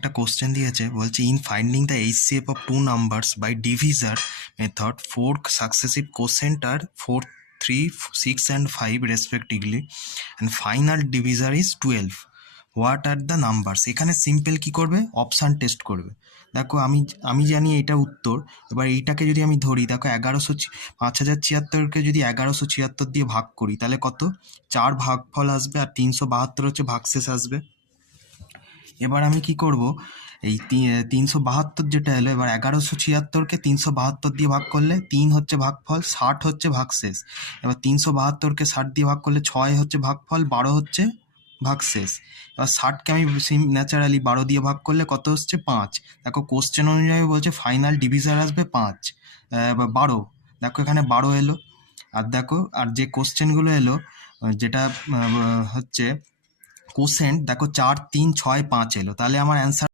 একটা কোশ্চেন দিয়েছে, বলছে in finding the HCF of two numbers by divisor method, four successive quotient আর 4, 3, 6 and 5 respectively, and final divisor is 12. What are the numbers? এখানে simple কি করবে, option test করবে। দেখো আমি আমি জানি এটা উত্তর। এবার এইটাকে যদি আমি ধরি, দেখো 5076কে যদি 1176 দিয়ে ভাগ করি তাহলে কত? 4 ভাগফল আসবে আর 372 হচ্ছে ভাগশেষ আসবে। এবার আমি কি করব, এই 372 যেটা এলো, এবার 1176কে 372 দিয়ে ভাগ করলে 3 হচ্ছে ভাগফল, 60 হচ্ছে ভাগশেষ। এবার 372কে 60 দিয়ে ভাগ করলে 6 হচ্ছে ভাগফল, 12 হচ্ছে ভাগশেষ। এবার 60কে আমি ন্যাচারালি 12 দিয়ে ভাগ করলে কত হচ্ছে? 5। দেখো কোশ্চেন অনুযায়ী বলছে ফাইনাল ডিভিজার আসবে 5, 12। দেখো এখানে 12 এলো। আর দেখো আর যে কোশ্চেনগুলো এলো, যেটা হচ্ছে কোসেন্ট, দেখো 4, 3, 6, 5 এলো। তাহলে আমার অ্যান্সার